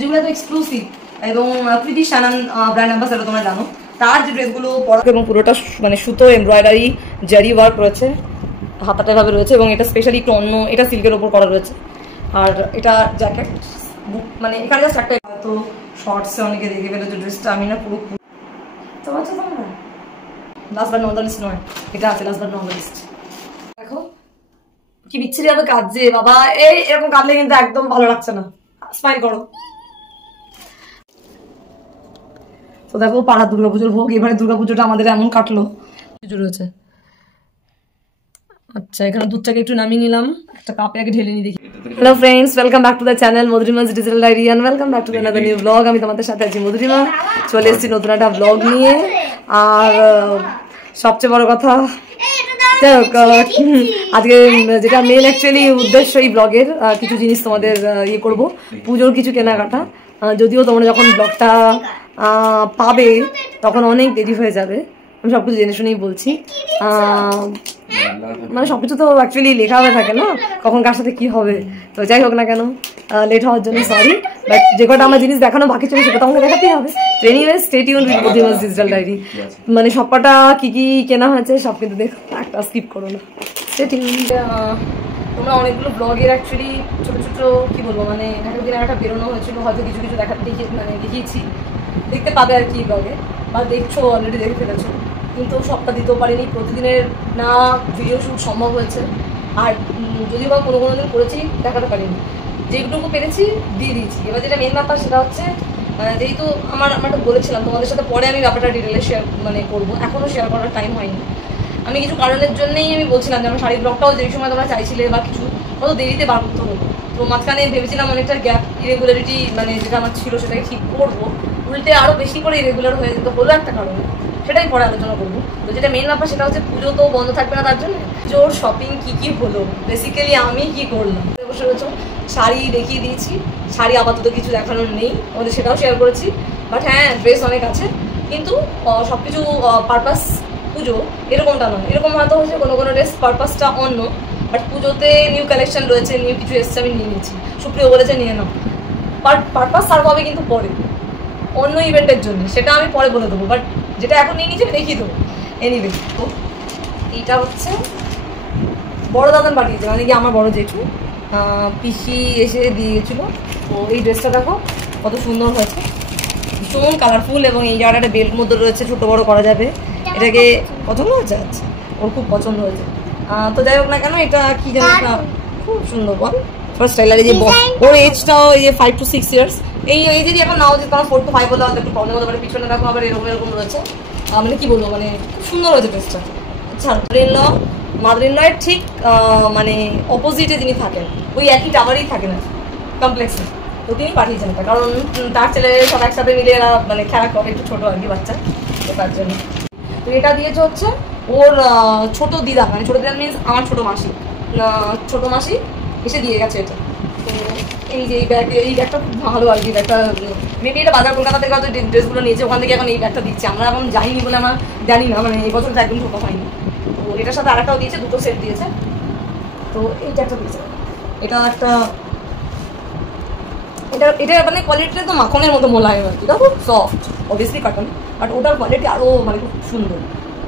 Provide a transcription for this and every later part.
যেগুলো তো এক্সক্লুসিভ এবং কৃতি শ্যানন ব্র্যান্ড অ্যাম্বাসেডর তোমরা জানো, তার যে ড্রেসগুলো পরা এবং পুরোটা মানে সুতো এমব্রয়ডারি জারি ওয়ার্ক রয়েছে, হাতাটা ভাবে রয়েছে এবং এটা স্পেশালি একটু অন্য, এটা সিল্কের ওপর করা রয়েছে। আর এটা জ্যাকেট মানে এখানে জাস্ট একটা তো শর্টসে অনেকে দেখে ফেলেছে ড্রেসটা, আমি না পুরো তো আচ্ছা তোমরা last but not the least নয়, এটা আছে last but not the least. দেখো কি বিচ্ছিরি ভাবে কাঁদছে বাবা, এই এরকম কাঁদলে কিন্তু একদম ভালো লাগছে না, স্মাইল করো। তো দেখো পাড়া দুর্গাপুজোর ভোগ, এবারে দুর্গাপুজোটা আমাদের এমন কাটলো পুজো রয়েছে। আচ্ছা এখানে দুধটাকে একটু নামিয়ে নিলাম, একটা কাপে আগে ঢেলে নিয়ে দেখি। Hello friends, welcome back to the channel Madhurima's digital diary and welcome back to another new blog. আমি তোমাদের সাথে আছি মধুরিমা, চলে এসেছি নতুন একটা ব্লগ নিয়ে। আর সবচেয়ে বড় কথা আজকে যেটা মেন অ্যাকচুয়ালি উদ্দেশ্য এই ব্লগের, কিছু জিনিস তোমাদের ইয়ে করবো, পুজোর কিছু কেনাকাটা। যদিও তোমরা যখন ব্লগটা পাবে তখন অনেক দেরি হয়ে যাবে, আমি সবকিছু জেনে শুনেই বলছি। মানে সবকিছু তো অ্যাকচুয়ালি লেখা হয়ে থাকে না কখন কার সাথে কি হবে, তো যাই হোক না কেন লেট হওয়ার জন্য সরি, বাট যে কটা আমার জিনিস দেখানো বাকি ছিল সেটা আমাকে দেখাতেই হবে। তো anyways stay tuned with Madhurima's digital diary, মানে সবকটা কি কি কেনা হয়েছে সব কিন্তু দেখো, একটা স্কিপ করো না, স্টে টিউনড। তোমরা অনেকগুলো ব্লগের অ্যাকচুয়ালি ছোটো ছোটো কি বলবো মানে একটা দিন একটা বেরোনো হয়েছিল, হয়তো কিছু কিছু দেখিয়েছি, দেখতে পাবে আর কি ব্লগে, বা দেখছো অলরেডি দেখে ফেলেছো, কিন্তু সবটা দিতেও পারিনি, প্রতিদিনের না ভিডিও শ্যুট সম্ভব হয়েছে। আর যদিও বা কোনো দিন করেছি দেখাতে পারিনি, যেটুকু পেরেছি দিয়ে দিয়েছি। এবার যেটা মেন ব্যাপার সেটা হচ্ছে যেহেতু আমরা বলেছিলাম তোমাদের সাথে পরে আমি ব্যাপারটা ডিটেলে শেয়ার মানে করবো, এখনও শেয়ার করার টাইম হয়নি। আমি কিছু কারণের জন্যই আমি বলছিলাম যে আমার শাড়ির ব্লগটাও যেই সময় তোমরা চাইছিলে বা কিছু কত দেরিতে বার করতে হতো, তো মাঝখানে ভেবেছিলাম অনেকটা গ্যাপ ইরেগুলারিটি মানে যেটা আমার ছিল সেটাকে ঠিক করবো, উল্টে আরও বেশি করে ইরেগুলার হয়ে যেতে হলো একটা কারণে, সেটাই পরে আলোচনা করবো। তো যেটা মেন ব্যাপার সেটা হচ্ছে পুজো তো বন্ধ থাকবে না, তার জন্য জোর শপিং কি হলো, বেসিক্যালি আমি কি করলাম বসে বসে শাড়ি দেখিয়ে দিয়েছি, শাড়ি আপাতত কিছু দেখানোর নেই আমাদের, সেটাও শেয়ার করেছি। বাট হ্যাঁ ড্রেস অনেক আছে, কিন্তু সব কিছু পারপাস পুজো এরকমটা নয়, এরকম হয়তো হচ্ছে কোনো ড্রেস পারপাসটা অন্য, বাট পুজোতে নিউ কালেকশন রয়েছে, নিউ কিছু এসছে আমি নিয়ে নিয়েছি, সুপ্রিয় বলেছে নিয়ে নাও, পারপাস সার্ভ হবে কিন্তু পরে অন্য ইভেন্টের জন্য, সেটা আমি পরে বলে দেবো, বাট যেটা এখন নিয়ে নিয়েছি দেখিয়ে দেবো। এনিওয়ে তো এইটা হচ্ছে বড় দাদান পাঠিয়েছে, মানে কি আমার বড় জেঠু পিসি এসে দিয়ে গেছিলো। তো এই ড্রেসটা দেখো কত সুন্দর হয়েছে, ভীষণ কালারফুল, এবং এই জায়গাটা বেল্ট মধ্যে রয়েছে, ছোটো বড়ো করা যাবে, এটাকে পছন্দ হয়েছে, আচ্ছা ওর খুব পছন্দ হয়েছে। তো যাই হোক না কেন এটা কি জানি একটা খুব সুন্দর বল ফার্স্ট টাইলার, এই যে ওর এজটাও এই যে 5 to 6 years, এই যদি এখন নাও যে তোমার 4 to 5 হলে হয়তো একটু প্রবলেম হতে পারে, পিছনে দেখো আবার এরকম রয়েছে, মানে কি বলবো মানে খুব সুন্দর হয়েছে ড্রেসটা। আচ্ছা মাদার ইন লয়ের ঠিক মানে অপোজিটে যিনি থাকেন ওই একই টাওয়ারেই থাকেন আর কমপ্লেক্সে, তো তিনি পাঠিয়েছেন এটা, কারণ তার ছেলে সব একসাথে মিলে এরা মানে খেলা করে, একটু ছোটো আর কি বাচ্চা, তো তার জন্য। তো এটা দিয়েছে হচ্ছে ওর ছোট দিদা, মানে ছোটো দিদা মিনস আমার ছোটো মাসি এসে দিয়ে গেছে এটা। তো এই যে এই ব্যাগটা খুব ভালো আর কি, ব্যাগটা মেবি এটা বাজার কলকাতা থেকে হয়তো ড্রেসগুলো নিয়েছে, ওখান থেকে এখন এই ব্যাগটা দিচ্ছে, আমরা এখন যাইনি বলে আমার জানি না, মানে এই বছরটা একদম ছোটো হয়নি। তো এটার সাথে আরেকটাও দিয়েছে, দুটো সেট দিয়েছে। তো এইটা একটা দিয়েছে, এটা একটা এটা মানে কোয়ালিটিটা তো মাখনের মতো মোলায়েম আর কি, এটা খুব সফট, অবভিয়াসলি কটন, বাট ওটার কোয়ালিটি আরও মানে খুব সুন্দর।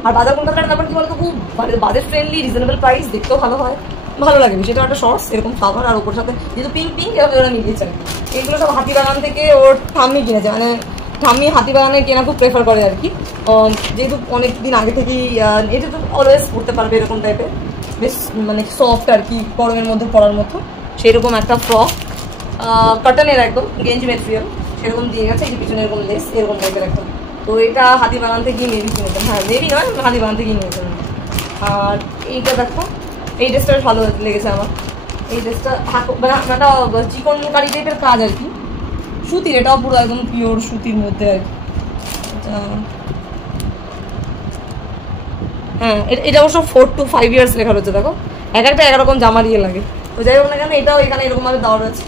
আর বাজার কলকাতার ব্যাপার কি বলতো, খুব বাজেট ফ্রেন্ডলি, রিজনেবল প্রাইস, দেখতেও ভালো হয়, ভালো লাগে। সেটা একটা শর্টস এরকম ফ্লাওয়ার, আর ওপর সাথে যেহেতু পিঙ্ক এরকম ওরা মিলিয়েছে। এগুলো সব হাতিবাগান থেকে ওর ঠাম্মি কিনেছে, মানে ঠাম্মি হাতিবাগানে কেনা খুব প্রেফার করে আর কি, যেহেতু অনেক দিন আগে থেকেই এটা তো অলওয়েজ পড়তে পারবে এরকম টাইপের, বেশ মানে সফট আর কি, গরমের মধ্যে পরার মতো সেরকম একটা ফ্রক, কটনের একদম গেঞ্জি মেটেরিয়াল সেরকম দিয়ে গেছে, এই যে পিছনে এরকম লেস এরকম টাইপের একটা। তো এটা হাতিবাগান থেকেই মেবি কিনেছেন, হ্যাঁ মেবি নয় হাতিবাগান থেকেই নিয়েছেন। আর এইটা দেখো, এই ড্রেসটা ভালো লেগেছে আমার, এই ড্রেসটা মানে একটা চিকন কারি টাইপের কাজ আর কি, সুতির, এটাও পুরো একদম পিওর সুতির মধ্যে আর কি। হ্যাঁ এটা অবশ্য 4 to 5 years লেখা রয়েছে, দেখো এক একটা একরকম জামার ইয়ে লাগে। তো যাই হোক না কেন এটাও এখানে এরকমভাবে দেওয়া রয়েছে,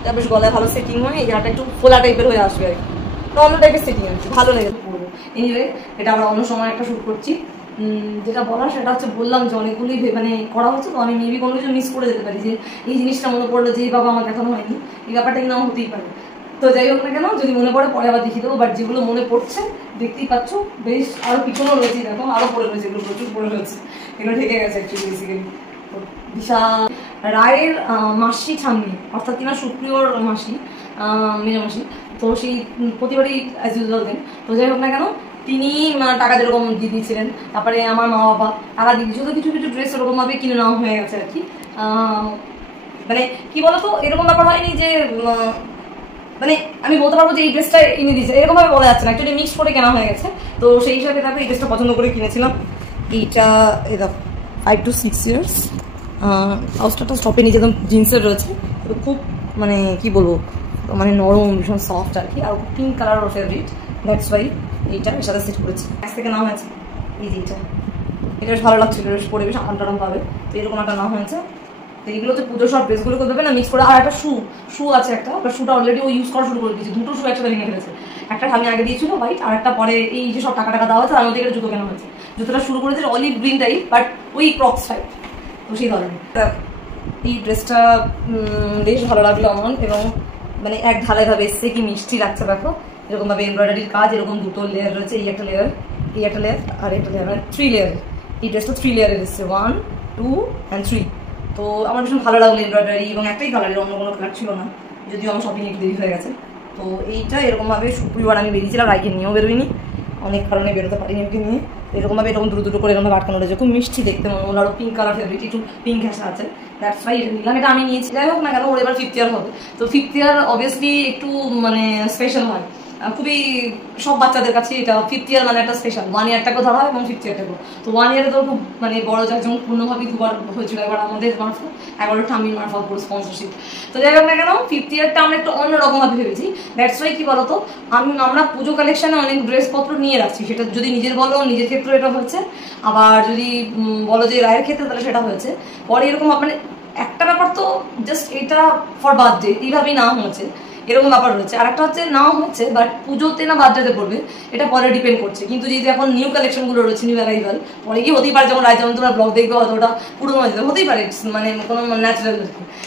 এটা বেশ গলায় ভালো সেটিং হয়, এই জায়গাটা একটু ফোলা টাইপের হয়ে আসবে আর কি, অন্য টাইপের সেটিং আর কি, ভালো লেগেছে পড়বো। এনিওয়ে এটা আমরা অন্য সময় একটা শ্যুট করছি, যেটা বলার সেটা হচ্ছে বললাম যে অনেকগুলোই মানে করা হচ্ছে, তো আমি মেবি কোনো কিছু মিস করে যেতে পারি, যে এই জিনিসটা মনে পড়লো যে বাবা আমার দেখানো হয়নি, এই ব্যাপারটা নাও হতেই পারে। তো যাই হোক না কেন, যদি মনে পড়ে পরে আবার দেখিয়ে দেবো, বাট যেগুলো মনে পড়ছে দেখতেই পাচ্ছ বেশ আরো পিছনেও রয়েছে, দেখো আরো পড়ে রয়েছে, এগুলো প্রচুর পড়ে রয়েছে, এগুলো ঠেকে গেছে অ্যাকচুয়ালি বেসিক্যালি। বিশাল রায়ের মাসি ঠাম্মি, অর্থাৎ কিনা সুপ্রিয়র মাসি, মেজো মাসি, তো সেই প্রতিবারই অ্যাজ ইউজুয়াল দেন। তো যাই হোক না কেন, তিনি টাকা যেরকম দিয়ে দিয়েছিলেন, তারপরে আমার মা বাবা টাকা দিয়ে দিয়েছিল, তো কিছু কিছু ড্রেস এরকমভাবে কিনে নেওয়া হয়ে গেছে আর কি। মানে কি বলতো, এরকম ব্যাপার হয়নি যে মানে আমি বলতে পারবো যে এই ড্রেসটা এনে দিয়েছে, এরকম ভাবে বলা যাচ্ছে না, অ্যাকচুয়ালি মিক্স করে কেনা হয়ে গেছে। তো সেই হিসাবে দেখো এই ড্রেসটা পছন্দ করে কিনেছিলাম। এইটা এই দেখো 5 to 6 years, আউস্টারটা স্টপে নিচে একদম জিন্সের রয়েছে, খুব মানে কি বলবো, মানে নরম, ভীষণ সফট আর কি, আর পিঙ্ক কালার ওর ফেভারিট, দ্যাটস ওয়াই এইটা এর সাথে সেট করেছি। এক থেকে নেওয়া হয়েছে এই যে এটা বেশ ভালো লাগছিল, বেশ পরে বেশ আরাম টারাম পাবে, তো এরকম একটা নেওয়া হয়েছে। তো এগুলো হচ্ছে পুজো সব ড্রেসগুলোকে দেবে না মিক্স করে। আর একটা শু আছে একটা, ওটা শুটা অলরেডি ও ইউজ করা শুরু করে দিয়েছে, দুটো শু একসাথে ভেঙে ফেলেছে। একটা আমি আগে দিয়েছিল হোয়াইট, আর একটা পরে এই যে সব টাকা দেওয়া হয়েছে, তার মধ্যে জুতো কেনা হয়েছে। জুতোটা শুরু করেছে অলিভ গ্রিন টাইপ, বাট ওই ক্রক্স টাইপ, তো সেই ধরনের। এই ড্রেসটা বেশ ভালো লাগলো আমার, এবং মানে এক ঢালাই ভাবে এসছে, কি মিষ্টি লাগছে দেখো, এরকম ভাবে এমব্রয়ডারির কাজ, এরকম দুটো লেয়ার রয়েছে, এই একটা লেয়ার, এই একটা লেয়ার, আর একটা লেয়ার, মানে 3 লেয়ার। এই ড্রেসটা 3 লেয়ারের এসছে, 1, 2 and 3। তো আমার ভীষণ ভালো লাগলো এমব্রয়ডারি, এবং একটাই কালারের, অন্য কোনো কালার ছিল না, যদিও আমার শপিং একটু দেরি হয়ে গেছে। তো এইটা এরকমভাবে শুক্রবার আমি বেরিয়েছিলাম, রাইকে নিয়েও বেরোইনি, অনেক কারণে বেরোতে পারিনি ওকে নিয়ে। এরকমভাবে এরকম দুটো করে এরকমভাবে আটকানো রয়েছে, খুব মিষ্টি দেখতে, মনে হলো পিঙ্ক কালার ফেভারিট, একটু পিঙ্ক ঘেঁষা আছে, দ্যাটস ওয়াই এটা নিলাম। এটা আমি নিয়েছি, যাই হোক না কেন, ওর এবার 5th ইয়ার হবে, তো 5th ইয়ার অবভিয়াসলি একটু মানে স্পেশাল হয়, খুবই সব বাচ্চাদের কাছে এটা 5th ইয়ার মানে একটা স্পেশাল। 1 ইয়ারটাকে ধরা হয় এবং 5th ইয়ারটাকে, তো 1 ইয়ারে তো খুব মানে বড় যায়, যেমন পূর্ণভাবে 2বার হয়েছিল, একবার আমাদের মারফত, একবার ঠামির মারফত পুরো স্পন্সরশিপ। তো যাই হোক না কেন, 5th ইয়ারটা আমরা একটু অন্যরকমভাবে ভেবেছি, দ্যাটস ওয়াই কি বলতো, আমরা পুজো কালেকশনে অনেক ড্রেসপত্র নিয়ে রাখছি, সেটা যদি নিজের বলো, নিজের ক্ষেত্রে এটা হয়েছে, আবার যদি বলো যে রায়ের ক্ষেত্রে, তাহলে সেটা হয়েছে। পরে এরকম মানে একটা ব্যাপার তো জাস্ট এটা ফর বার্থডে এইভাবেই না হয়েছে, এরকম ব্যাপার রয়েছে। আর একটা হচ্ছে নাও হচ্ছে, বাট পুজোতে না বার্থডেতে পড়বে, এটা পরে ডিপেন্ড করছে। কিন্তু যেহেতু এখন নিউ কালেকশনগুলো রয়েছে, নিউ অ্যারাইভাল, পরে কি হতেই পারে, যেমন যেমন তোমরা ব্লগ দেখবে হয়তো ওটা পুরোনো হয়ে যাবে, হতেই পারে, মানে কোনো ন্যাচারাল।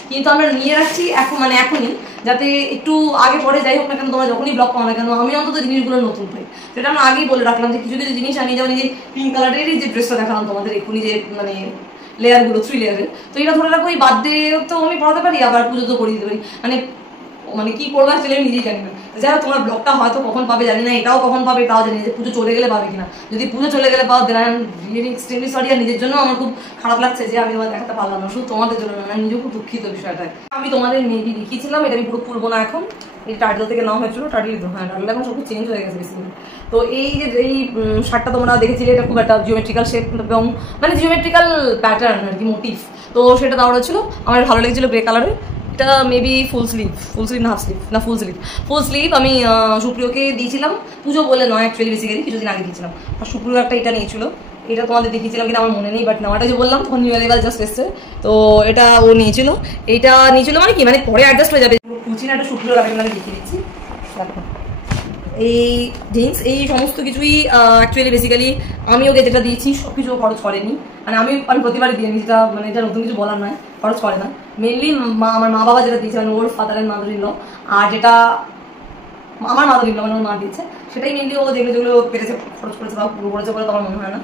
কিন্তু আমরা নিয়ে রাখছি এখন, মানে এখনই, যাতে একটু আগে পরে যাই হোক না কেন, তোমরা যখনই ব্লগ পাও না কেন, আমি অন্তত জিনিসগুলো নতুন পাই, সেটা আমরা আগেই বলে রাখলাম যে কিছু কিছু জিনিস আনি, যেমন এই যে পিঙ্ক কালারেরই যে ড্রেসটা দেখালাম তোমাদের এক্ষুনি, যে মানে লেয়ারগুলো 3 লেয়ারের, তো এটা ধরে রাখো এই বার্থডে তো আমি পড়াতে পারি, আবার পুজো তো করে দিতে পারি, মানে কি করবো আসলে আমি নিজেই জানি না। যাই হোক, তোমার ব্লগটা হয়তো কখন পাবে জানি না, এটাও কখন পাবে তাও জানি না, যে পুজো চলে গেলে পাবে কিনা। যদি পুজো চলে গেলে পাও, then I am really extremely sorry. আর নিজের জন্য আমার খুব খারাপ লাগছে যে আমি তোমার দেখাতে পারলাম না, শুধু তোমাদের জন্য না, নিজেও খুব দুঃখিত বিষয়টায়। আমি তোমাদের মেবি দেখিয়েছিলাম, এটা আমি পুরো খুলবো না এখন, এই টার্টল থেকে নেওয়া হয়েছিল, টার্টল এখন সব চেঞ্জ হয়ে গেছে বেশি। তো এই যে এই শার্টটা তোমরা দেখেছিলে, এটা খুব একটা জিওমেট্রিক্যাল শেপ এবং মানে জিওমেট্রিক্যাল প্যাটার্ন আর কি, মোটিভ, তো সেটা দেওয়া হয়েছিল, আমার ভালো লেগেছিল গ্রে কালারের। এটা মেবি ফুল স্লিভ না হাফ স্লিভ, না ফুল স্লিভ আমি সুপ্রিয়কে দিয়েছিলাম, পুজো বলে নয় অ্যাকচুয়ালি, বেসিক্যালি কিছুদিন আগে দিয়েছিলাম। আর সুপ্রিয় একটা এটা নিয়েছিল, এটা তোমাদের দেখিয়েছিলাম কিনা আমার মনে নেই, বাট নেওয়াটা যে বললাম তখন নিউ অ্যারাইভাল জাস্ট এসছে, তো এটা ও নিয়েছিল। এইটা নিয়েছিল মানে কি, মানে পরে অ্যাডজাস্ট হয়ে যাবে, কুচি না, একটা সুপ্রিয়র আগে আমি দেখিয়ে দিচ্ছি। দেখো এই জিন্স, এই সমস্ত কিছুই অ্যাকচুয়ালি বেসিক্যালি আমি ওকে যেটা দিয়েছি সব কিছু খরচ করেনি, মানে আমি প্রতিবারই দিয়ে যেটা, মানে এটা নতুন কিছু বলার নয়, খরচ করে না। মেনলি আমার মা বাবা যেটা দিয়েছে, মানে ওর father and mother in law, আর যেটা আমার মাদার ইন ল মানে ওর মা দিয়েছে, সেটাই মেনলি ও যেগুলো পেরেছে খরচ করেছে বা পুরো করেছে বলে তো আমার মনে হয় না।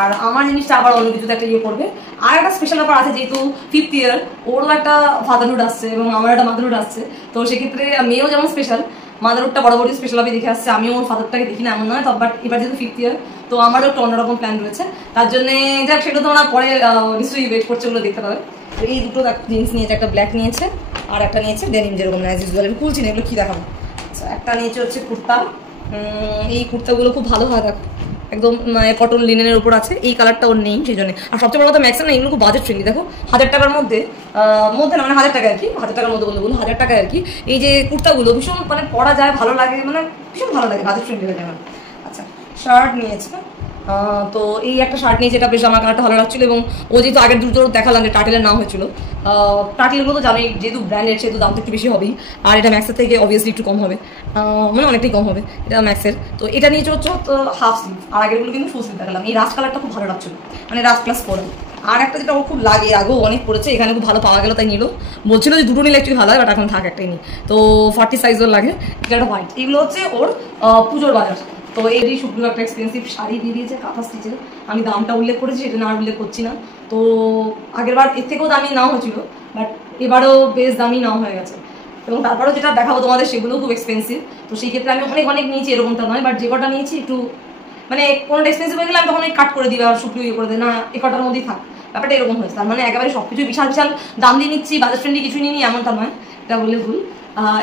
আর আমার জিনিসটা আবার অন্য কিছুতে একটা ইয়ে করবে। আর একটা স্পেশাল ব্যাপার আছে, যেহেতু 5th ইয়ার, ওরও একটা ফাদারহুড আসছে এবং আমার একটা মাদারহুড আসছে, তো সেক্ষেত্রে মেয়েও যেমন স্পেশাল, মাদারহুডটা বরাবরই স্পেশালভাবে দেখে আসছে, আমিও ওর ফাদারটাকে দেখি না এমন নয়, বাট এবার যেহেতু 5th ইয়ার, তো আমারও একটা অন্যরকম প্ল্যান রয়েছে, তার জন্য যাক সেটা তোমরা পরে নিশ্চয়ই ওয়েট করছে, ওগুলো দেখতে পাবে। তো এই দুটো জিন্স নিয়েছে, একটা ব্ল্যাক নিয়েছে আর একটা নিয়েছে ডেনিম, যেরকম অ্যাজ ইউজুয়াল। আমি খুলছি না, এগুলো কী দেখাবো। আচ্ছা, একটা নিয়েছে হচ্ছে কুর্তা, এই কুর্তাগুলো খুব ভালো হয়, দেখো একদম কটন লিনেনের উপর আছে, এই কালারটা ওর নেই সেই জন্য। আর সবচেয়ে বড় কথা ম্যাক্স না, এগুলো খুব বাজেট ফ্রেন্ডলি, দেখো 1000 টাকার মধ্যে না, মানে 1000 টাকা আর কি, 1000 টাকার মধ্যে বলবো 1000 টাকায় আর কি। এই যে কুর্তাগুলো ভীষণ মানে পরা যায়, ভালো লাগে, মানে ভীষণ ভালো লাগে, বাজেট ফ্রেন্ডলি হয়ে যায়। আচ্ছা, শার্ট নিয়েছে, তো এই একটা শার্ট নিয়েছে, এটা বেশ আমার কালারটা ভালো লাগছিল, এবং ও যেহেতু আগের দুটো দেখালাম যে টার্টেলের নাম হয়েছিল, টার্টেলগুলো তো জানি যেহেতু ব্র্যান্ডের, সেহেতু দামটা একটু বেশি হবেই, আর এটা ম্যাক্সের থেকে অবভিয়াসলি একটু কম হবে, মানে অনেকটাই কম হবে এটা ম্যাক্সের। তো এটা নিয়েছে হচ্ছে হাফ স্লিভ, আর আগেরগুলো কিন্তু ফুল স্লিভ দেখালাম। এই রাস্ট কালারটা খুব ভালো লাগছিল, মানে রাস্ট প্লাস ফোর, আর একটা যেটা ওর খুব লাগে, আগেও অনেক পড়েছে, এখানে খুব ভালো পাওয়া গেল তাই নিল, বলছিল যে দুটো নিলে একটু ভালো হয়, বাট এখন থাক একটাই নি। তো 40 সাইজের লাগে, এটা একটা হোয়াইট। এগুলো হচ্ছে ওর পুজোর বাজার। তো এই সুপ্রিয় একটা এক্সপেন্সিভ শাড়ি দিয়ে দিয়েছে কাঁথা স্টিচের, আমি দামটা উল্লেখ করেছি, এটা না উল্লেখ করছি না। তো আগের বার এর থেকেও দামি নেওয়া হয়েছিল, বাট এবারও বেশ দামি নেওয়া হয়ে গেছে। এবং তারপরেও যেটা দেখাবো তোমাদের সেগুলোও খুব এক্সপেন্সিভ। তো সেই ক্ষেত্রে আমি অনেক অনেক নিয়েছি এরকমটা নয়, বাট যে কটা নিয়েছি একটু মানে কোনোটা এক্সপেন্সিভ হয়ে গেলে আমি তখন কাট করে দিই আর সুপ্রিয় করে দিই, না এ কটার মধ্যেই থাক, ব্যাপারটা এরকম হয়েছে। তার মানে একেবারে সব কিছু বিশাল বিশাল দাম দিয়ে নিচ্ছি, বাজার ফ্রেন্ডলি কিছু নিয়ে নিই এমনটা নয়, এটা বললে ভুল।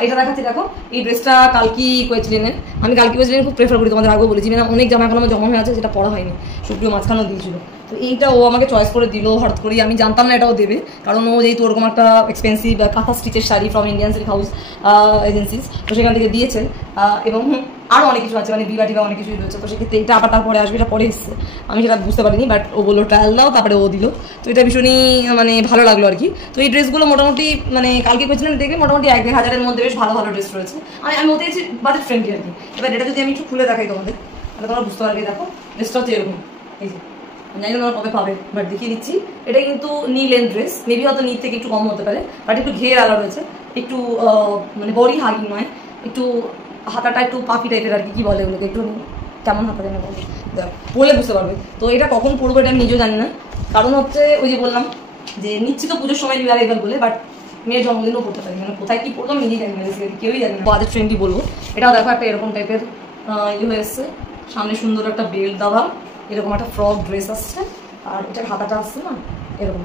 এটা দেখাচ্ছি, দেখো এই ড্রেসটা কালকি কোয়েচলিনের, আমি কালকি কোয়েচলিনের খুব প্রেফার করি, তোমাদের আগেও বলেছি, মানে অনেক জামা এখন আমার জমা হয়ে আছে যেটা পড়া হয়নি, সুপ্রিয় মাঝখানেও দিয়েছিল। তো এইটা ও আমাকে চয়েস করে দিল হঠাৎ করেই, আমি জানতাম না এটাও দেবে, কারণ ও যেহেতু ওরকম একটা এক্সপেন্সিভ কাঁথা স্টিচের sari from Indian silk house agencies, তো সেখান থেকে দিয়েছে। এবং আরও অনেক কিছু আছে, মানে বিবা টিবা অনেক কিছুই রয়েছে। তো সেক্ষেত্রে এটা আবার তারপরে আসবে, এটা পরে এসছে, আমি সেটা বুঝতে পারিনি, বাট ও বললো ট্রায়াল দাও, তারপরে ও দিল। তো এটা ভীষণই মানে ভালো লাগলো আর কি। তো এই ড্রেসগুলো মোটামুটি মানে কালকে কোয়েছিলেন দেখবে মোটামুটি 1-1000-এর মধ্যে বেশ ভালো ভালো ড্রেস রয়েছে, আমি বলতে চাইছি বাজেট ফ্রেন্ডলি আর কি। এবার এটা যদি আমি একটু খুলে দেখাই তোমাদের, তাহলে তোমরা বুঝতে পারবে। দেখো ড্রেসটা হচ্ছে এরকম, এই যে জানি না তোমরা কবে পাবে, বাট দেখিয়ে দিচ্ছি। এটা কিন্তু নি লেন্থ ড্রেস, মেবি হয়তো নির থেকে একটু কম হতে পারে, বাট একটু ঘের আলা রয়েছে, একটু মানে বডি হাগিং নয়, একটু হাতাটা একটু পাফি টাইপের আর কি, কি বলে ওগুলোকে, একটু কেমন হাতা জানি বলে, পরলে বুঝতে পারবে। তো এটা কখন পরবো এটা আমি নিজেও জানি না, কারণ হচ্ছে ওই যে বললাম যে নিচ্ছি তো পুজোর সময় রিভাইভাল বলে, বাট মেয়ের জন্মদিনও করতে পারি, মানে কোথায় কি পড়বো নিজেই জানি না, কেউই জানি না। বাজেট ফ্রেন্ডলি বলবো। এটাও দেখো একটা এরকম টাইপের ইয়ে হয়ে এসছে, সামনে সুন্দর একটা বেল্ট দেওয়া, এরকম একটা ফ্রক ড্রেস আসছে, আর এটার হাতাটা আসছে না এরকম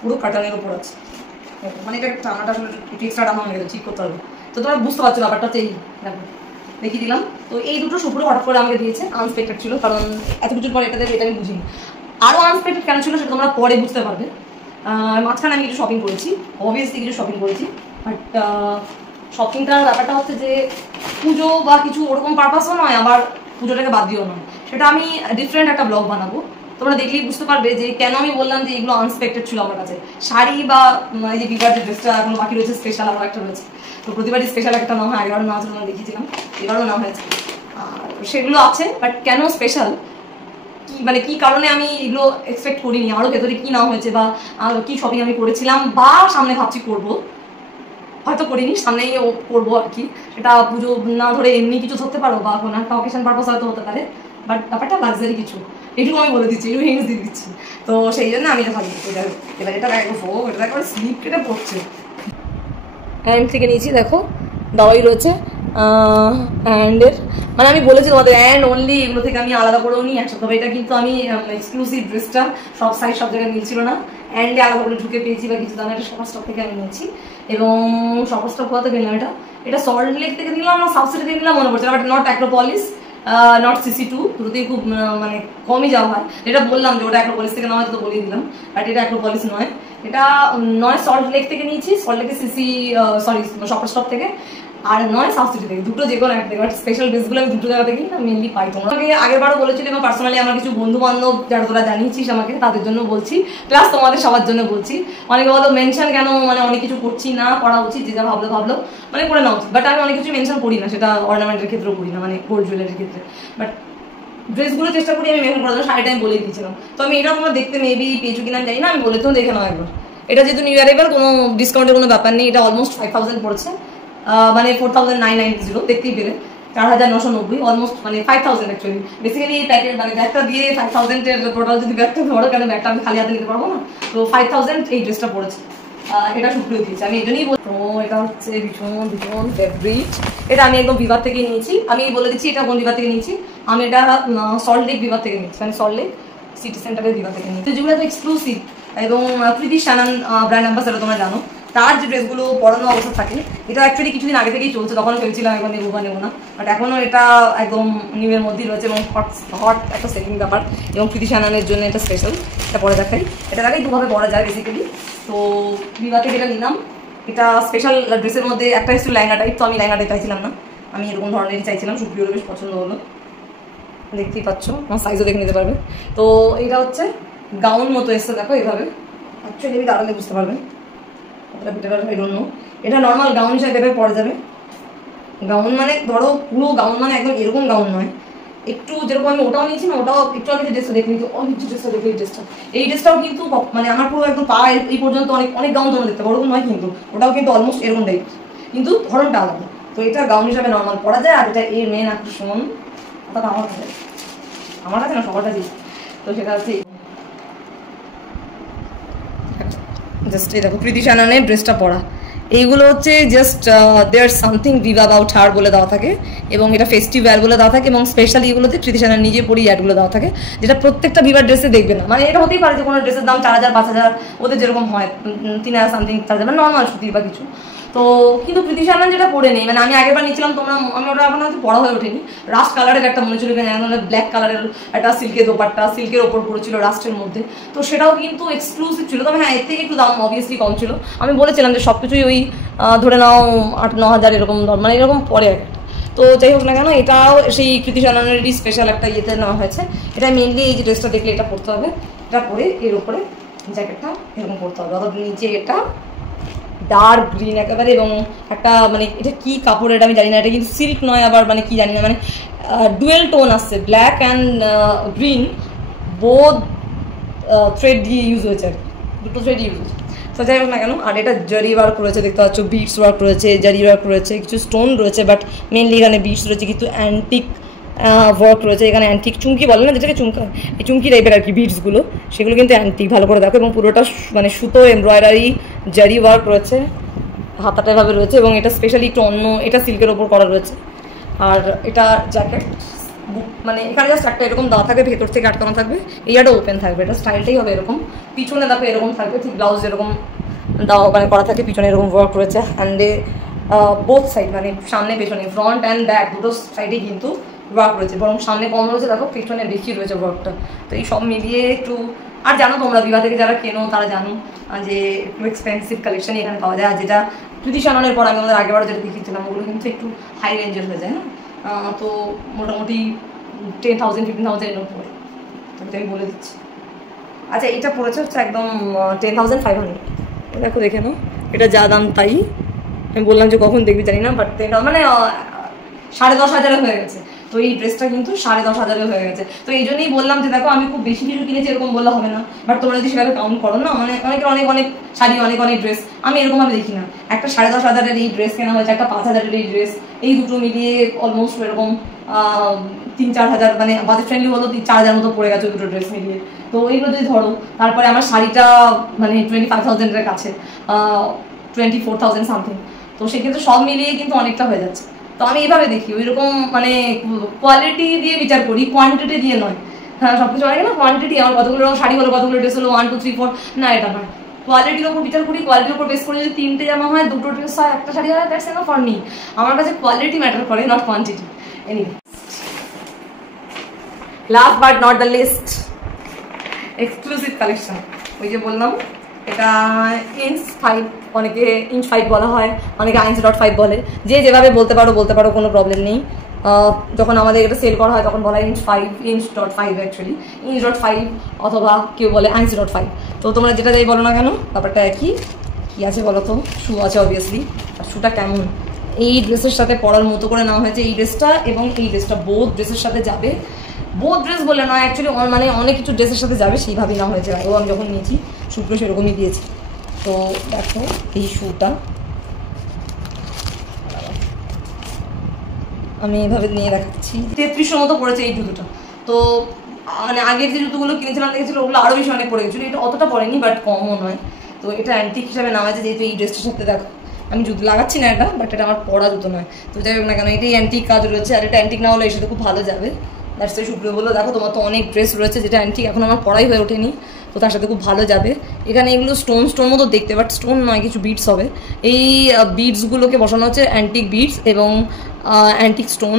পুরো কাটানের ওপর আছে, মানে এটা টানাটা আসলে একটু এক্সট্রা টানা হয়ে গেছে, ঠিক করতে হবে। তো তোমরা বুঝতে পারছো ব্যাপারটা হচ্ছে এই, দেখো দেখিয়ে দিলাম। তো এই দুটো সুপুরে হঠাৎ করে আমাকে দিয়েছে, আনএক্সপেক্টেড ছিল, কারণ এত কিছুর পর এটা দেবে এটা আমি বুঝিনি। আরও আনএক্সপেক্টেড কেন ছিল সেটা তোমরা পরে বুঝতে পারবে। মাঝখানে আমি কিছু শপিং করেছি, অবভিয়াসলি কিছু শপিং করেছি, বাট শপিংটার ব্যাপারটা হচ্ছে যে পুজো বা কিছু ওরকম পারপাসও নয়, আবার পুজোটাকে বাদ দিয়েও নয়, সেটা আমি ডিফারেন্ট একটা ব্লগ বানাবো, তোমরা দেখলেই বুঝতে পারবে যে কেন আমি বললাম যে এগুলো আনএক্সপেক্টেড ছিল আমার কাছে। শাড়ি বা এই যে বিবার যে ড্রেসটা এখনো বাকি রয়েছে, স্পেশাল আরও একটা রয়েছে, তো প্রতিবারই স্পেশাল একটা না হয়, আগেরবারও না আছে তোমরা দেখিয়েছিলাম, এবারও না হয়েছে, আর সেগুলো আছে, বাট কেন স্পেশাল কি মানে কি কারণে আমি এগুলো এক্সপেক্ট করিনি, আরও ভেতরে কি না হয়েছে বা কি শপিং আমি করেছিলাম বা সামনে ভাবছি করবো, হয়তো করিনি, সামনেই ও করবো আর কি। সেটা পুজো না ধরে এমনি কিছু ধরতে পারো বা কোনো একটা অকেশন পারপাস হয়তো হতে পারে, বাট ব্যাপারটা লাক্সারি কিছু, এটুকু আমি বলে দিচ্ছি, একটু হিংস দিয়ে দিচ্ছি। তো সেই জন্য আমি এটা ভাবি, এবার এটা দেখো এটা একবার স্লিপ কেটে পড়ছে, হ্যান্ড থেকে নিয়েছি, দেখো দাওয়াই রয়েছে অ্যান্ডের, মানে আমি বলেছি তোমাদের অ্যান্ড অনলি এগুলো থেকে আমি আলাদা করেও নিই একসাথে, তবে এটা কিন্তু আমি এক্সক্লুসিভ ড্রেসটা সব সাইজ সব জায়গায় মিলছিল না, অ্যান্ডে আলাদা করে ঢুকে পেয়েছি বা কিছু দামে, একটা শপার স্টক থেকে আমি নিয়েছি। এবং শপার স্টক কোথা থেকে নিলাম, এটা সল্ট লেক থেকে নিলাম না সাউথ সিটি থেকে নিলাম মনে পড়ছে না, but not Acropolis, not CC2, দুটোতেই খুব মানে কমই যাওয়া হয়। যেটা বললাম যে ওটা অ্যাক্রোপলিস থেকে নেওয়া হয় তো বলেই দিলাম, বাট এটা অ্যাক্রোপলিস নয়, এটা নয় সল্ট লেক থেকে নিয়েছি, সল্ট লেকের সরি শপার স্টক থেকে, আর নয় সাউথ সিটি থেকে, দুটো যে কোনো একটা থেকে, বাট স্পেশাল ড্রেসগুলো আমি দুটো জায়গা থেকেই মেনলি পাই। তোমাকে আগের বারও বলেছিলাম, এবং পার্সোনালি আমার কিছু বন্ধু বান্ধব যারা তোরা জানিয়েছিস আমাকে, তাদের জন্য বলছি, প্লাস তোমাদের সবার জন্য বলছি। অনেকে বলো মেনশন কেন, মানে অনেক কিছু করছি না, করা উচিত, যে যা ভাবলো মানে করে নেওয়া উচিত, বাট আমি অনেক কিছু মেনশন করি না, সেটা অর্নামেন্টের ক্ষেত্রেও করি না, মানে গোল্ড জুয়েলারির ক্ষেত্রে, বাট ড্রেসগুলো চেষ্টা করি আমি মেনশন করার জন্য। শাড়িটা আমি বলে দিয়েছিলাম, তো আমি এটা তোমরা দেখতে মেবি পেয়েছো কিনা জানি না, আমি বলেতেও দেখে নাও একবার। এটা যেহেতু নিউ ইয়ার, এবার কোনো ডিসকাউন্টের কোনো ব্যাপার নেই, এটা অলমোস্ট 5000 পড়ছে, মানে 4990 দেখতেই পেলে, 4990, অলমোস্ট মানে 5000 অ্যাকচুয়ালি। বেসিক্যালি প্যাকেট মানে ব্যাগটা দিয়ে 5000-এর টোটাল যদি ব্যাগটা ধরো, কেন ব্যাগটা আমি খালি হাতে নিতে পারবো না, তো 5000 এই ড্রেসটা পড়েছে। এটা সুপ্রিয় দিয়েছে, আমি এই জন্যই বলবো। এটা হচ্ছে ভীষণ ফেভারিট, এটা আমি একদম বিভাগ থেকে নিয়েছি, আমি বলে দিচ্ছি এটা কোন বিভাগ থেকে নিয়েছি, আমি এটা সল্ট লেক বিভাগ থেকে নিয়েছি, মানে সল্ট লেক সিটি সেন্টারের বিভাগ থেকে নিয়েছি, যেগুলো এত এক্সক্লুসিভ। এবং কৃতি শ্যানন ব্র্যান্ড অ্যাম্বাসেডর তোমরা জানো, তার যে ড্রেসগুলো পরানো অবস্থা থাকে, এটা অ্যাকচুয়ালি কিছুদিন আগে থেকেই চলছে, তখন ভেবেছিলাম এখন নেবো বা নেবো না, বাট এখনও এটা একদম নিউয়ের মধ্যেই রয়েছে এবং হট একটা সেলিং ব্যাপার, এবং কৃতি শ্যাননের জন্য এটা স্পেশাল। এটা পরে দেখাই, এটা দেখাই দুভাবে পরা যায় বেসিক্যালি। তো বিভাগ থেকে এটা নিলাম, এটা স্পেশাল ড্রেসের মধ্যে একটা একটু লেহেঙ্গা টাইপ, তো আমি লেহেঙ্গাটাই চাইছিলাম না, আমি এরকম ধরনেরই চাইছিলাম, সুপ্রিয়র বেশ পছন্দ হলো, দেখতেই পাচ্ছ, আমার সাইজও দেখে নিতে পারবে। তো এটা হচ্ছে গাউন মতো এসছে, দেখো এইভাবে, অ্যাকচুয়ালি আমি দাঁড়ালে বুঝতে পারবেন, এটা নর্মাল গাউন হিসাবে পরা যাবে। গাউন মানে ধরো পুরো গাউন মানে একদম এরকম গাউন নয়, একটু যেরকম আমি ওটাও নিয়েছি না, ওটাও একটু আগে যে ড্রেসটা দেখে নিয়েছি, অনেক ড্রেসটা দেখে এই ড্রেসটাও কিন্তু মানে আমার পুরো একদম পা এই পর্যন্ত অনেক অনেক গাউন তোমরা দেখতে পারো, ওরকম নয় কিন্তু ওটাও কিন্তু অলমোস্ট এরকম টাইপ, কিন্তু ধরনটা আলাদা। তো এটা গাউন হিসাবে নর্মাল পরা যায়, আর এটা এর মেন আকর্ষণ অর্থাৎ আমার কাছে না সবার কাছেই, তো সেটা হচ্ছে জাস্ট এই দেখো কৃতি সাননের ড্রেসটা পরা, এইগুলো হচ্ছে just there something vibe about her বলে দেওয়া থাকে, এবং এটা ফেস্টিভ্যাল বলে দেওয়া থাকে, এবং স্পেশালি এগুলোতে কৃতি সানন নিজে পরি অ্যাডগুলো দেওয়া থাকে, যেটা প্রত্যেকটা ভিভার ড্রেসে দেখবে না। মানে এটা হতেই পারে যে কোনো ড্রেসের দাম 4000 5000 ওদের যেরকম হয় 3000 সামথিং 4000 মানে নর্মাল সুতির বা কিছু। তো কিন্তু কৃতি সানন যেটা পরে নেই, মানে আমি আগেরবার নিয়েছিলাম, তোমরা আমি ওটা এখন হয়তো পড়া হয়ে ওঠেনি, রাস্ট কালারের একটা মনে ছিল, ব্ল্যাক কালারের একটা সিল্কের দোপাট্টা, সিল্কের ওপর পড়েছিল রাস্টের মধ্যে, তো সেটাও কিন্তু এক্সক্লুসিভ ছিল। তবে হ্যাঁ, এর থেকে একটু দাম অবভিয়াসলি কম ছিল। আমি বলেছিলাম যে সবকিছুই ওই ধরে নাও 8-9 হাজার এরকম, মানে এরকম পরে আর কি। তো যাই হোক না কেন, এটাও সেই কৃতি সাননেরই স্পেশাল একটা ইয়েতে নেওয়া হয়েছে। এটা মেনলি এই যে ড্রেসটা দেখলে এটা পরতে হবে, এটা পরে এর উপরে জ্যাকেটটা এরকম পরতে হবে, অর্থাৎ নিচে এটা ডার্ক গ্রিন একেবারে, এবং একটা মানে এটা কি কাপড় এটা আমি জানি না, এটা কিন্তু সিল্ক নয় আবার, মানে কি জানি না, মানে ডুয়েল টোন আসছে, black and green, both thread দিয়ে ইউজ হয়েছে আর কি, দুটো থ্রেড ইউজ হয়েছে। তো যাই হোক না কেন, আর এটা জারি ওয়ার্ক রয়েছে, দেখতে পাচ্ছ বিটস ওয়ার্ক রয়েছে, জারি ওয়ার্ক রয়েছে, কিছু স্টোন রয়েছে, বাট মেনলি এখানে বিটস রয়েছে, কিন্তু অ্যান্টিক ওয়ার্ক রয়েছে এখানে, অ্যান্টিক চুমকি বলে না যেটাকে, চুমকা এই চুমকি টাইপের আর কি বিটসগুলো, সেগুলো কিন্তু অ্যান্টিক, ভালো করে দেখো, এবং পুরোটা মানে সুতো এমব্রয়ডারি জারি ওয়ার্ক রয়েছে, হাতাটা এভাবে রয়েছে, এবং এটা স্পেশালি একটু অন্য, এটা সিল্কের ওপর করা রয়েছে। আর এটা জ্যাকেট মানে এখানে জাস্ট একটা এরকম দেওয়া থাকবে, ভেতর থেকে আটকানো থাকবে, এইটা ওপেন থাকবে, এটা স্টাইলটাই হবে এরকম, পিছনে দেখো এরকম থাকবে, ঠিক ব্লাউজ এরকম দেওয়া মানে করা থাকে, পিছনে এরকম ওয়ার্ক রয়েছে, হ্যান্ডে বোথ সাইড মানে সামনে পেছনে ফ্রন্ট অ্যান্ড ব্যাক দুটো সাইডে কিন্তু ওয়ার্ক রয়েছে, বরং সামনে কম রয়েছে দেখো, পিছনে বেশি রয়েছে ওয়ার্কটা। তো এই সব মিলিয়ে একটু, আর জানো তোমরা বিবাহ থেকে যারা কেনো তারা জানো যে একটু এক্সপেন্সিভ কালেকশনই এখানে পাওয়া যায়, আর যেটা কৃতি সাননের পর আমি আমাদের আগেবার যেটা দেখিয়েছিলাম ওগুলো কিন্তু একটু হাই রেঞ্জের হয়ে যায়, হ্যাঁ, তো মোটামুটি 10,000 15,000 এর উপরে, তো আমি বলে দিচ্ছি। আচ্ছা, এটা পড়েছে হচ্ছে একদম 10,500, দেখো দেখে নাও, এটা যা দাম তাই, আমি বললাম যে কখন দেখবি জানি না, বাট মানে 10,500 হয়ে গেছে। তো এই ড্রেসটা কিন্তু 10,500 হয়ে গেছে। তো এই জন্যই বললাম যে দেখো আমি খুব বেশি কিছু কিনেছি এরকম বললে হবে না, বাট তোমরা যদি সেভাবে কাউন্ট করো না, মানে অনেকের অনেক অনেক শাড়ি, অনেক অনেক ড্রেস, আমি এরকমভাবে দেখি না, একটা 10,500 এই ড্রেস কেনা হয়েছে, একটা 5,000 এই ড্রেস, এই দুটো মিলিয়ে অলমোস্ট এরকম 3-4 হাজার, মানে বাজেট ফ্রেন্ডলি হলো 4,000 মতো পড়ে গেছে দুটো ড্রেস মিলিয়ে। তো এইগুলো যদি ধরো, তারপরে আমার শাড়িটা মানে 25,000 কাছে, 24,000 সামথিং, তো সেক্ষেত্রে সব মিলিয়ে কিন্তু অনেকটা হয়ে যাচ্ছে। তো আমি এইভাবে দেখি, ওইরকম মানে কোয়ালিটি দিয়ে বিচার করি, কোয়ান্টিটি দিয়ে নয়। হ্যাঁ, সবকিছু অনেক না কোয়ান্টিটি, আমার কতগুলো শাড়ি হলো, কতগুলো ড্রেস হলো, 1 2 3 4, না এটা নয়, কোয়ালিটির ওপর বিচার করি, কোয়ালিটির উপর বেস করে যদি 3টে জামা হয়, 2টো ড্রেস হয়, একটা শাড়ি হয়, দ্যাটস এনাফ ফর মি। আমার কাছে কোয়ালিটি ম্যাটার করে, not quantity. Anyway, last but not the least, exclusive collection. ওই যে বললাম এটা ইঞ্চ 5, অনেকে ইঞ্চ 5 বলা হয়, অনেকে INC.5 বলে, যে যেভাবে বলতে পারো, কোনো প্রবলেম নেই। যখন আমাদের এটা সেল করা হয় তখন বলা হয় INC.5 অ্যাকচুয়ালি INC.5, অথবা কেউ বলে INC.5। তো তোমরা যেটা যাই বলো না কেন, ব্যাপারটা একই। কী আছে বলো তো, শু আছে অবভিয়াসলি, আর শুটা কেমন এই ড্রেসের সাথে পরার মতো করে নেওয়া হয়েছে, এই ড্রেসটা এবং এই ড্রেসটা বোথ ড্রেসের সাথে যাবে, বোথ ড্রেস বলে নয় অ্যাকচুয়ালি, মানে অনেক কিছু ড্রেসের সাথে যাবে, সেইভাবেই না হয়েছে। আগেও আমি যখন নিয়েছি শুটগুলো সেরকমই দিয়েছি। তো দেখো এই শুটা আমি এইভাবে নিয়ে দেখাচ্ছি, 3300 মতো পড়েছে এই জুতোটা। তো মানে আগের যে জুতোগুলো কিনেছিলাম দেখেছিল ওগুলো আরও বেশি অনেক পড়ে গেছিলো, এটা অতটা পড়েনি, বাট কমও নয়। তো এটা অ্যান্টিক হিসাবে নেওয়া হয়েছে, যেহেতু এই ড্রেসটার সাথে দেখো আমি জুতো লাগাচ্ছি না এটা, বাট এটা আমার পরা জুতো নয়। তো যাই হোক না কেন, এটাই অ্যান্টিক কাজ রয়েছে, আর এটা অ্যান্টিক না হলে এর সাথে খুব ভালো যাবে। দ্যাটস ওয়াই সুপ্রিয় বললো দেখো তোমার তো অনেক ড্রেস রয়েছে যেটা অ্যান্টিক, এখন আমার পরাই হয়ে ওঠেনি, তো তার সাথে খুব ভালো যাবে। এখানে এগুলো স্টোন মতো দেখতে, বাট স্টোন নয়, কিছু বিটস হবে। এই বিটসগুলোকে বসানো হচ্ছে অ্যান্টিক বিটস এবং অ্যান্টিক স্টোন,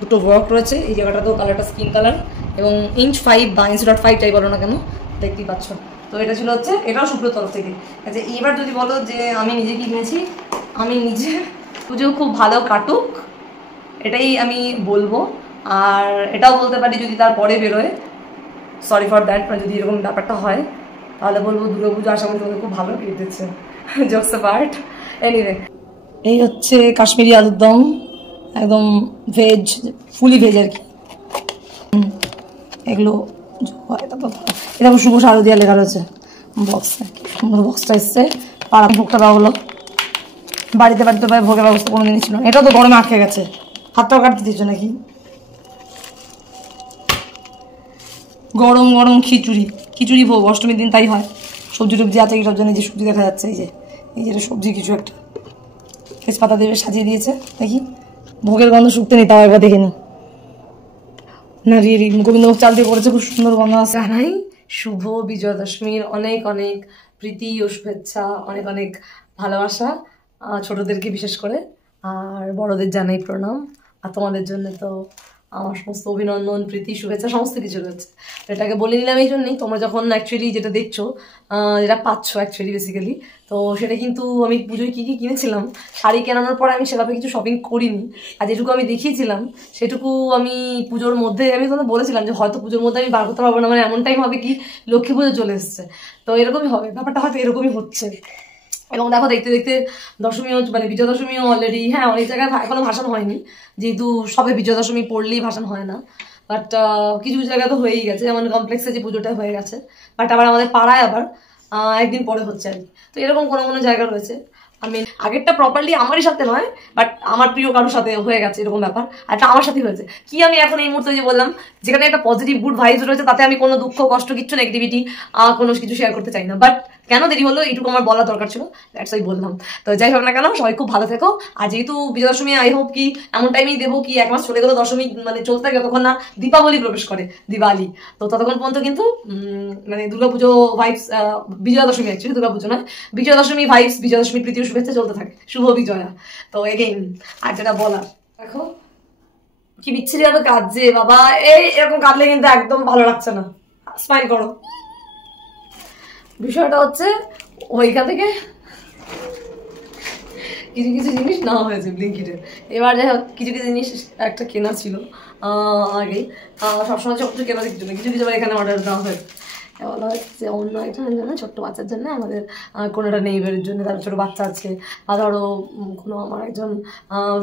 দুটো ওয়ার্ক রয়েছে। এই জায়গাটাতেও কালারটা স্কিন কালার, এবং ইঞ্চ 5 বা INC.5 যাই বলো না কেন, দেখতেই পাচ্ছ। তো এটা ছিল হচ্ছে, এটাও সুপ্রিয় তরফ থেকে। আচ্ছা, এবার যদি বলো যে আমি নিজে কি কিনেছি, আমি নিজে পুজো খুব ভালো কাটুক এটাই আমি বলবো। আর এটাও বলতে পারি যদি তারপরে বেরোয়, সরি ফর দ্যাট, যদি এরকম ব্যাপারটা হয় তাহলে বলবো দুর্গাপুজো আশা করি তোমাদের খুব ভালো কেটেছে, জোকস পার্ট। এনিওয়ে, এই হচ্ছে কাশ্মীরি আলুর দম, একদম ভেজ, ফুলি ভেজ আর কি। এগুলো এরকম শুভ শারদিয়া লেখা রয়েছে বক্সে। সুন্দর বক্সটা এসছে, পাড়া ভোগটা দেওয়া হলো। বাড়িতে বাড়িতে ভাই ভোগের ব্যবস্থা কোনোদিনই ছিল না। এটা তো গরমে আটকে গেছে, হাতটাও কাটতে দিচ্ছ নাকি। গরম গরম খিচুড়ি, খিচুড়ি ভোগ অষ্টমীর দিন তাই হয়। সবজি টবজি আছে কি সব জন্য, যে সবজি দেখা যাচ্ছে, এই যে সবজি কিছু একটা তেজপাতা দেবে সাজিয়ে দিয়েছে। দেখি ভোগের গন্ধ শুকতে নি, তাও একবার দেখে নি। না রিয়েলি গোবিন্দভোগ চাল দিয়ে করেছে, খুব সুন্দর গন্ধ আছে। জানাই শুভ বিজয়া দশমীর অনেক অনেক প্রীতি ও শুভেচ্ছা, অনেক অনেক ভালোবাসা ছোটদেরকে বিশেষ করে, আর বড়দের জানাই প্রণাম। আর তোমাদের জন্য তো আমার সমস্ত অভিনন্দন, প্রীতি, শুভেচ্ছা সমস্ত কিছু রয়েছে। এটাকে বলে নিলাম এই জন্যই, তোমরা যখন অ্যাকচুয়ালি যেটা দেখছো, যেটা পাচ্ছ অ্যাকচুয়ালি বেসিক্যালি, তো সেটা কিন্তু আমি পুজোয় কী কী কিনেছিলাম, শাড়ি কেনানোর পরে আমি সেভাবে কিছু শপিং করিনি। আর যেটুকু আমি দেখিয়েছিলাম সেটুকু আমি পুজোর মধ্যে, আমি তোমাদের বলেছিলাম যে হয়তো পুজোর মধ্যে আমি বার করতে পারবো না, মানে এমন টাইম হবে কি লক্ষ্মী পুজো চলে এসছে, তো এরকমই হবে ব্যাপারটা, হয়তো এরকমই হচ্ছে। এবং দেখো দেখতে দেখতে দশমীও মানে বিজয়া দশমীও অলরেডি, হ্যাঁ অনেক জায়গায় এখনো ভাসান হয়নি, যেহেতু সবে বিজয়া দশমী পড়লেই ভাসান হয় না, বাট কিছু জায়গা তো হয়েই গেছে, যেমন কমপ্লেক্সে যে পুজোটা হয়ে গেছে, বাট আবার আমাদের পাড়ায় আবার একদিন পরে হচ্ছে আর কি। তো এরকম কোনো কোনো জায়গা রয়েছে। আমি আগেরটা প্রপারলি আমারই সাথে নয়, বাট আমার প্রিয় কারোর সাথে হয়ে গেছে এরকম ব্যাপার, আর এটা আমার সাথেই হয়েছে। কি আমি এখন এই মুহূর্তে যে বললাম, যেখানে একটা পজিটিভ গুড ভাইবস রয়েছে, তাতে আমি কোনো দুঃখ কষ্ট কিচ্ছু নেগেটিভিটি কোনো কিছু শেয়ার করতে চাই না, বাট কেন দেরি হলো এইটুকু আমার বলা দরকার ছিল, দ্যাটস ওয়াই বললাম। তো যাই হোক না কেন, সবাই খুব ভালো থেকো। আর যেহেতু বিজয়া দশমী আই হোপ কি এমন টাইমেই দেবো কি 1 মাস চলে গেলো, দশমী মানে চলতে থাকে যতক্ষণ না দীপাবলি প্রবেশ করে, দিওয়ালি, তো ততক্ষণ পর্যন্ত কিন্তু মানে দুর্গাপুজো ভাইবস, বিজয়া দশমী অ্যাকচুয়ালি দুর্গাপুজো নয়, বিজয়া দশমী ভাইবস, বিজয়া দশমী প্রীতি শুভেচ্ছা চলতে থাকে, শুভ বিজয়া। তো এগেইন আর যেটা বলার, দেখো কি বিচ্ছিরি ভাবে কাঁদছে বাবা, এই এরকম কাঁদলে কিন্তু একদম ভালো লাগছে না। স্মাইল করো। বিষয়টা হচ্ছে ওইখান থেকে কিছু কিছু জিনিস নেওয়া হয়েছে ব্লিঙ্কিটে। এবার যাই হোক কিছু কিছু জিনিস একটা কেনা ছিল আগে, সবসময় ছোট্ট কেনা কিছু না, কিছু কিছু এখানে অর্ডার দেওয়া হয়েছে। বলা হচ্ছে অন্য একজনের জন্য, ছোট্ট বাচ্চার জন্য, আমাদের কোনো একটা নেইবারের জন্য, তার ছোটো বাচ্চা আছে, আর ধরো কোনো আমার একজন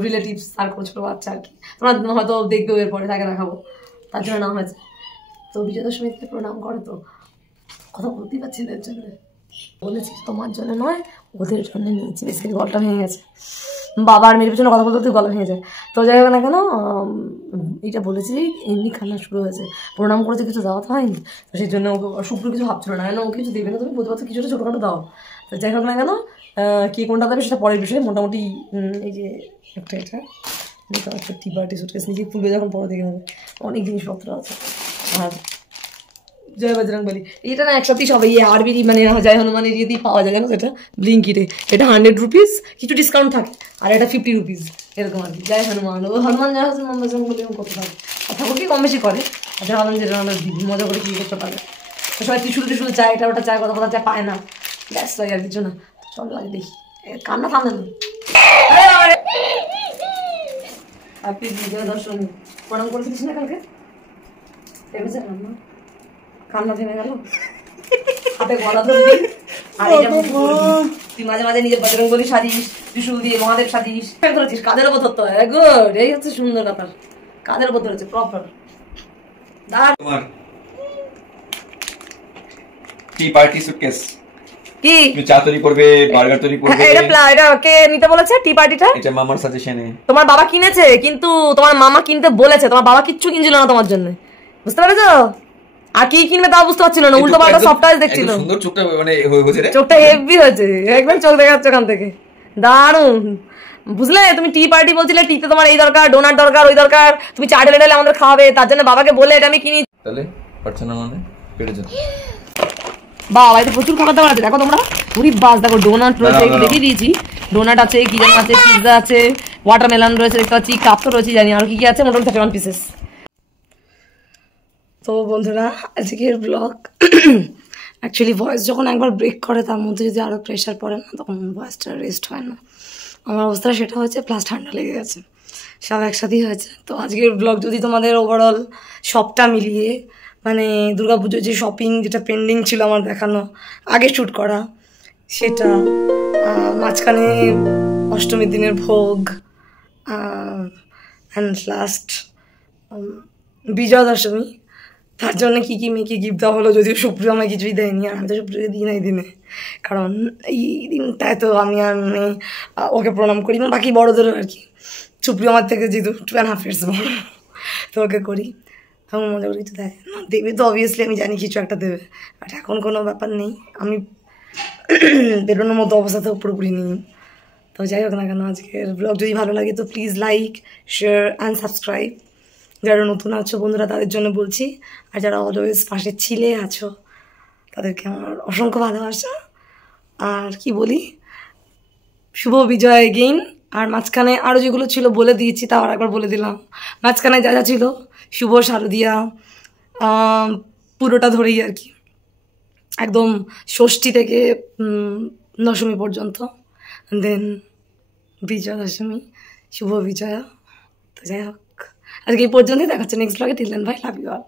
রিলেটিভস আর কোনো ছোটো বাচ্চা আর কি, তোমরা হয়তো দেখবে এরপরে তাকে দেখাবো, তার জন্য নেওয়া হয়েছে। তো বিজয়া দশমীতে প্রণাম করে, তো কথা বলতেই পারছি এদের জন্য, বলেছি তোমার জন্য নয় ওদের জন্য নিয়েছি, বেশি গলাটা ভেঙে গেছে, বাবার মেয়ের পেছনে কথা বলতে গলা ভেঙে যায়। তো যাই হোক না কেন, এইটা বলেছি এমনি খান্না শুরু হয়েছে, প্রণাম করেছে, কিছু দেওয়া তো হয়নি, তো সেই জন্য ওকে শুক্র কিছু ভাবছিল না, কেন ওকে কিছু দেবে না, তুমি বলতে পারছো কিছুটা ছোটোখাটো দাও। তো যাই হোক না কেন, কি কোনটা দেবে সেটা পরের বিষয়ে, মোটামুটি এই যে একটা এটা দেখতে পাচ্ছ টিপার্টি সুটকেস, নিজে খুলবে যখন পরে দেখে নেবে, অনেক জিনিসপত্র আছে। আর জয় বজরংবলী এটা না একসাথেই সবাই আরবি মানে জয় হনুমানের যদি পাওয়া যায় না, সেটা ব্লিঙ্কিটে, এটা 100 রুপিস, কিছু ডিসকাউন্ট থাকে, আর এটা 50 রুপিস এরকম আর কি। জয় হনুমান, ও হনুমান জয় হনুমান বজরংবলী কত থাকে, ঠাকুরকে কম বেশি করে, আচ্ছা ভাবলাম যেটা আমরা দিদি মজা করে কি করতে পারে, তো সবাই ত্রিশুল টিশুল চায়, এটা ওটা চায়, কথা কথা চায়, পায় না, ব্যাস তাই আর কিছু না। চলো আগে দেখি, কান্না থামে না। আপনি বিজয় দর্শন প্রণাম করেছিলিস না কালকে, ভেবেছে কান্না, কান্না থেমে গেল, হাতে গলা ধরবি, আর এটা তুই মাঝে মাঝে নিজের বজরংবলী সাজিস, ত্রিশুল দিয়ে মহাদেব সাজিস, করেছিস, কাদের উপর ধরতে হয়, গুড, এই হচ্ছে সুন্দর কথা, কাদের উপর ধরেছে প্রপার। তোমার টি পার্টি সুটকেস কি তুমি চা তৈরি করবে, বার্গার তৈরি করবে, এটা কে নিতে বলেছে টি পার্টিটা? এটা মামার সাজেশনে। তোমার বাবা কিনেছে, কিন্তু তোমার মামা কিনতে বলেছে, তোমার বাবা কিচ্ছু কিনছিল না তোমার জন্য, বুঝতে পারছো? আর কি কিনবে তাও বুঝতে পারছিল না, উল্টো পাল্টা সফটওয়্যার দেখছিল। সুন্দর চোখটা মানে হয়েছে রে, চোখটা হেভি হয়েছে, একদম চোখ দেখা যাচ্ছে ওখান থেকে, দারুণ। বুঝলে, তুমি টি পার্টি বলছিলে, টিতে তোমার এই দরকার, ডোনাট দরকার, ওই দরকার, তুমি চা ঢেলে ঢেলে আমাদের খাওয়াবে, তার জন্য বাবাকে বলে এটা আমি কিনি। তাহলে পারছ না মানে পেটে জন্য বাবা, এটা প্রচুর খাবার দাবার আছে, দেখো তোমরা, পুরি বাস দেখো, ডোনাট রয়েছে, দেখিয়ে দিয়েছি, ডোনাট আছে, কি জানি আছে, পিৎজা আছে, ওয়াটারমেলন রয়েছে দেখতে পাচ্ছি, কাপ তো রয়েছে, জানি আর কি কি আছে, মোটামুটি 31 পিসেস। তো বন্ধুরা, আজকের ব্লগ অ্যাকচুয়ালি ভয়েস যখন একবার ব্রেক করে, তার মধ্যে যদি আরও প্রেশার পড়ে না, তখন ভয়েসটা রেস্ট হয় না। আমার অবস্থা সেটা হচ্ছে, প্লাস ঠান্ডা লেগে গেছে, সব একসাথেই হয়েছে। তো আজকের ব্লগ যদি তোমাদের ওভারঅল সবটা মিলিয়ে, মানে দুর্গাপুজোর যে শপিং যেটা পেন্ডিং ছিল আমার দেখানো, আগে শ্যুট করা, সেটা মাঝখানে অষ্টমীর দিনের ভোগ, অ্যান্ড লাস্ট বিজয়া দশমী, তার জন্য কী কী মেয়েকে গিফট দেওয়া হলো, যদিও সুপ্রিয় আমায় কিছুই দেয়নি, আর আমি তো সুপ্রিয়কে দিই নাই দিনে, কারণ এই দিনটায় তো আমি আর ওকে প্রণাম করি, বাকি বড়োদেরও আর কি। সুপ্রিয় আমার থেকে যেহেতু 2.5 years বড়, তো ওকে করি, তখন মজা করে কিছু দেয় না, দেবে তো অবভিয়াসলি আমি জানি কিছু একটা দেবে, বাট এখন কোনো ব্যাপার নেই, আমি বেরোনোর মতো অবস্থাতেও পুরোপুরি নেই। তো যাই হোক না কেন, আজকের ব্লগ যদি ভালো লাগে তো please like, share and subscribe. যারা নতুন আছো বন্ধুরা তাদের জন্য বলছি, আর যারা অলওয়েজ পাশে ছিলে আছো তাদেরকে আমার অসংখ্য ভালোবাসা। আর কি বলি, শুভ বিজয় এগেইন। আর মাঝখানে আরও যেগুলো ছিল বলে দিয়েছি, তাও আর একবার বলে দিলাম। মাঝখানে যা যা ছিল, শুভ শারদিয়া পুরোটা ধরেই আর কি, একদম ষষ্ঠী থেকে দশমী পর্যন্ত, দেন বিজয়া দশমী, শুভ বিজয়া। তো যাই হোক, আজকে এই পর্যন্তই, দেখা হচ্ছে নেক্সট ব্লগে। Till then, bye, love you all.